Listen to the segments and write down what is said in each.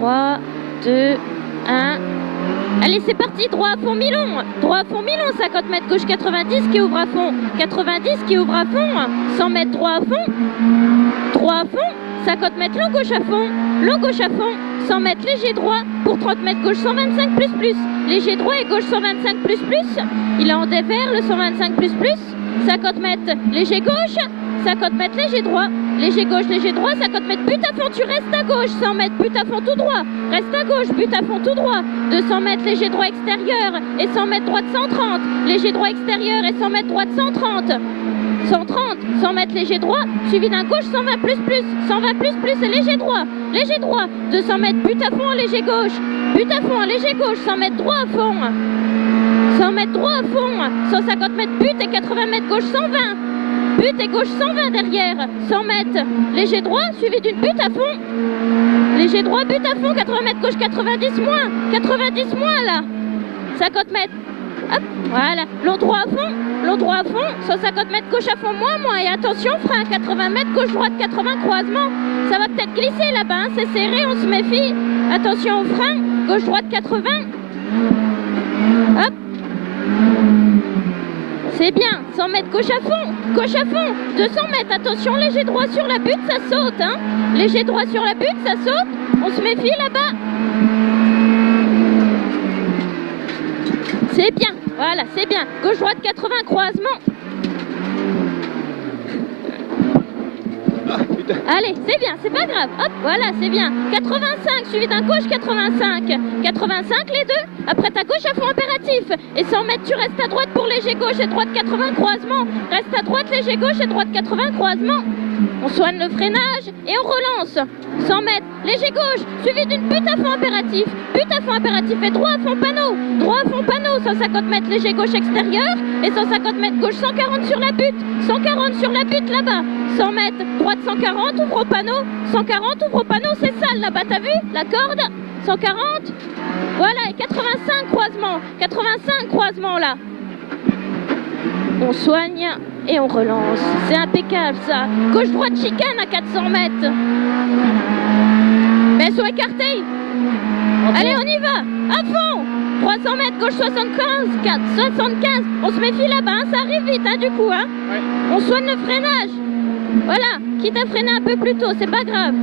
3, 2, 1. Allez, c'est parti, droit à fond Milon. Droit à fond Milon, 50 mètres gauche 90 qui ouvre à fond. 90 qui ouvre à fond. 100 mètres droit à fond. Droit à fond. 50 mètres long gauche à fond. Long gauche à fond. 100 mètres léger droit pour 30 mètres gauche 125 plus plus. Léger droit et gauche 125 plus plus. Il est en dévers le 125 plus plus. 50 mètres léger gauche. 50 mètres léger droit. Léger gauche, léger droit, 50 mètres, but à fond, tu restes à gauche, 100 mètres, but à fond tout droit, reste à gauche, but à fond tout droit, 200 mètres, léger droit extérieur, et 100 mètres droite 130, léger droit extérieur, et 100 mètres droite 130, 130, 100 mètres léger droit, suivi d'un gauche, 120 plus plus, 120 plus plus, et léger droit, 200 mètres, but à fond en léger gauche, but à fond en léger gauche, 100 mètres droit à fond, 100 mètres droit à fond, 150 mètres, but et 80 mètres gauche, 120, but et gauche 120 derrière, 100 mètres, léger droit, suivi d'une butte à fond. Léger droit, but à fond, 80 mètres gauche, 90 moins là. 50 mètres, hop, voilà. Long droit à fond, 150 mètres gauche à fond, moins. Et attention, frein, 80 mètres gauche, droite, 80 croisement. Ça va peut-être glisser là-bas, hein, c'est serré, on se méfie. Attention au frein, gauche, droite, 80. Hop. C'est bien, 100 mètres gauche à fond, 200 mètres, attention, léger droit sur la butte, ça saute, hein. Léger droit sur la butte, ça saute, on se méfie là-bas. C'est bien, voilà, c'est bien, gauche droite 80 croisement. Allez, c'est bien, c'est pas grave, hop, voilà, c'est bien. 85, suivi d'un gauche 85. 85 les deux, après ta gauche à fond impératif. Et 100 mètres, tu restes à droite pour léger gauche et droite 80 croisement. Reste à droite, léger gauche et droite 80 croisement. On soigne le freinage et on relance. 100 mètres, léger gauche, suivi d'une butte à fond impératif. Butte à fond impératif et droit à fond panneau. Droit à fond panneau, 150 mètres léger gauche extérieur et 150 mètres gauche 140 sur la butte. 140 sur la butte là-bas. 100 mètres, droite 140, ouvre au panneau. 140, ouvre au panneau, c'est sale là-bas, t'as vu la corde? 140, voilà, et 85 croisements. 85 croisements là. On soigne et on relance. C'est impeccable ça. Gauche-droite chicane à 400 mètres. Mais elles sont écartées. Allez, on y va. À fond. 300 mètres, gauche 75, 4, 75. On se méfie là-bas, hein, ça arrive vite hein, du coup. Hein. Ouais. On soigne le freinage. Voilà, quitte à freiner un peu plus tôt, c'est pas grave.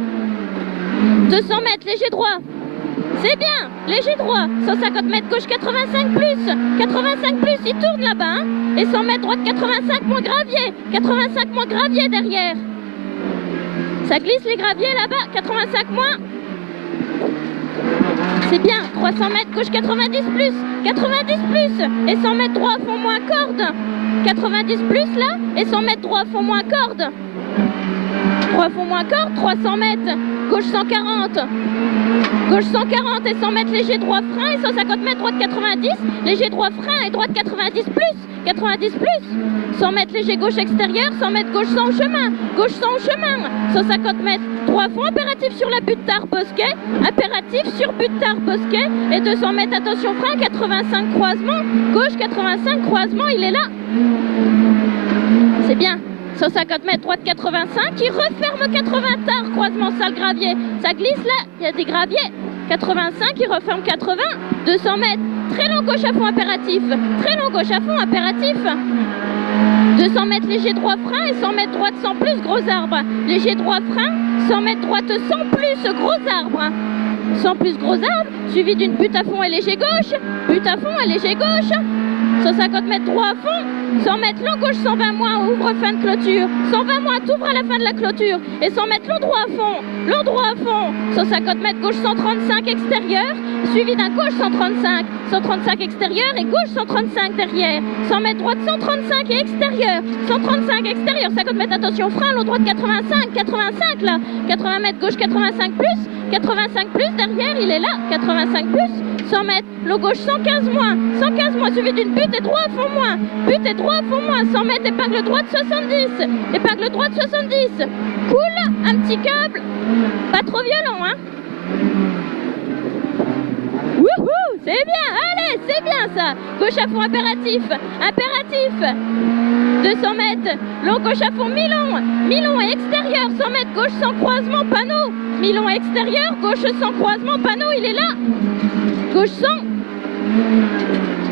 200 mètres, léger droit. C'est bien, léger droit. 150 mètres gauche 85 plus. 85 plus, il tourne là-bas. Hein. Et 100 mètres droite 85 moins gravier. 85 moins gravier derrière. Ça glisse les graviers là-bas. 85 moins. C'est bien. 300 mètres gauche 90 plus. 90 plus. Et 100 mètres droit à fond moins corde. 90 plus là. Et 100 mètres droit à fond moins corde. 3 fond moins corde. 300 mètres. Gauche 140. Gauche 140 et 100 mètres léger droit frein et 150 mètres droite 90. Léger droit frein et droite 90 plus. 90 plus. 100 mètres léger gauche extérieur. 100 mètres gauche sans chemin. Gauche sans chemin. 150 mètres droit fond impératif sur la butte tard bosquet. Impératif sur butte tard bosquet. Et 200 mètres attention frein. 85 croisement. Gauche 85 croisement. Il est là. C'est bien. 150 mètres, droite 85, qui referme 80 tard, croisement sale gravier. Ça glisse là, il y a des graviers. 85, il referme 80. 200 mètres, très long gauche à fond impératif. Très long gauche à fond impératif. 200 mètres léger droit frein et 100 mètres droite sans plus gros arbre. Léger droit frein, 100 mètres droite sans plus gros arbre. Sans plus gros arbre, suivi d'une butte à fond et léger gauche. Butte à fond et léger gauche. 150 mètres droit à fond. 100 mètres long gauche, 120 moins, ouvre fin de clôture. 120 moins, t'ouvres à la fin de la clôture. Et 100 mètres long droit à fond. Long droit à fond. 150 mètres gauche, 135 extérieur. Suivi d'un gauche, 135. 135 extérieur et gauche, 135 derrière. 100 mètres droite, 135 et extérieur. 135 extérieur. 50 mètres, attention, frein, long droite, 85. 85 là. 80 mètres gauche, 85 plus. 85 plus derrière, il est là. 85 plus. 100 mètres, long gauche 115 moins, 115 moins, suivi d'une butte et droit à fond moins, butte et droit à fond moins, 100 mètres, épingle droite 70, épingle droite 70, cool, un petit câble, pas trop violent, hein. Wouhou, c'est bien, allez, c'est bien ça, gauche à fond impératif, impératif, 200 mètres, long gauche à fond mi-long et extérieur, 100 mètres, gauche sans croisement, panneau, Milon extérieur, gauche 100 croisement, panneau, il est là. Gauche 100.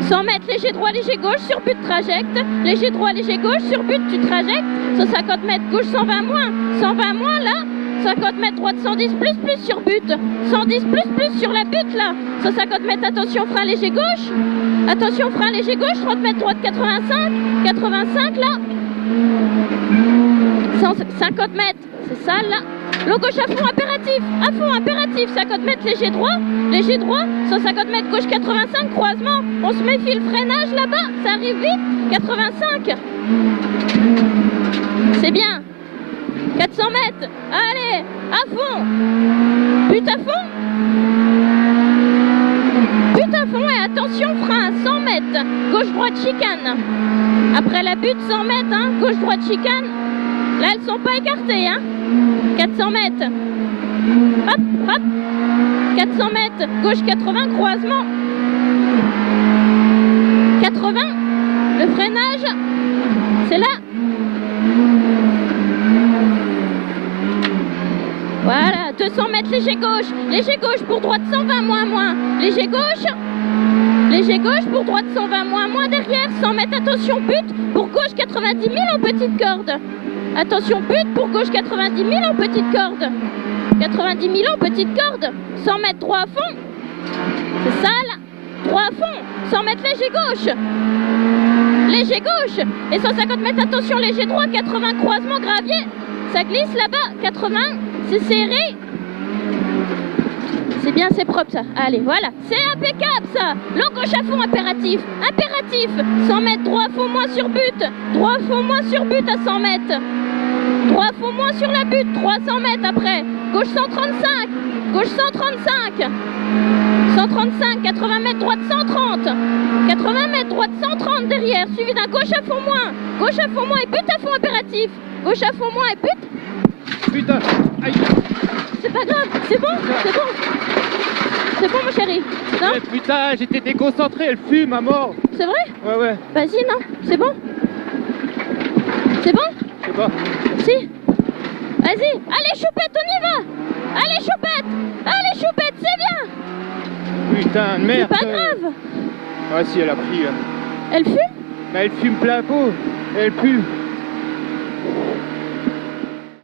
100 mètres, léger droit, léger gauche, sur but trajecte. Léger droit, léger gauche, sur but, tu trajectes. 150 mètres, gauche 120 moins. 120 moins là. 50 mètres, droite 110 plus sur but. 110 plus sur la butte là. 150 mètres, attention, frein léger gauche. Attention, frein léger gauche. 30 mètres, droite 85. 85 là. 150 mètres, c'est ça là. L'eau gauche à fond impératif, 50 mètres léger droit, 150 mètres gauche 85, croisement, on se méfie le freinage là-bas, ça arrive vite, 85, c'est bien, 400 mètres, allez, à fond, but à fond et attention frein, 100 mètres, gauche-droite chicane, après la butte 100 mètres, hein, gauche-droite chicane, là elles sont pas écartées, hein. 400 mètres, hop, hop, 400 mètres, gauche 80, croisement, 80, le freinage, c'est là, voilà, 200 mètres, léger gauche pour droite 120, moins, léger gauche pour droite 120, moins derrière, 100 mètres, attention, but, pour gauche 90 000 en petite corde. Attention, but pour gauche 90 000 en petite corde. 90 000 en petite corde. 100 mètres droit à fond. C'est ça là. Droit à fond. 100 mètres léger gauche. Et 150 mètres, attention, léger droit. 80 croisement gravier. Ça glisse là-bas. 80. C'est serré. C'est bien, c'est propre ça. Allez, voilà. C'est impeccable ça. L'eau gauche à fond, impératif. 100 mètres, droit à fond, moins sur but. Droit à fond, moins sur but à 100 mètres. Droit à fond, moins sur la butte. 300 mètres après. Gauche 135. 135, 80 mètres, droite 130. 80 mètres, droite 130 derrière. Suivi d'un gauche à fond, moins. Gauche à fond, moins et but à fond, impératif. Gauche à fond, moins et but. Putain, aïe. C'est pas grave, c'est bon. C'est bon mon chéri. Non Eh, putain, j'étais déconcentré, elle fume à mort. C'est vrai? Ouais. Vas-y, non? C'est bon? C'est bon? Je sais pas. Si? Vas-y, allez choupette, on y va! Allez choupette, c'est bien! Putain, de merde. C'est pas grave! Ah si, elle a pris. Elle fume? Mais elle fume plein pot. Elle pue.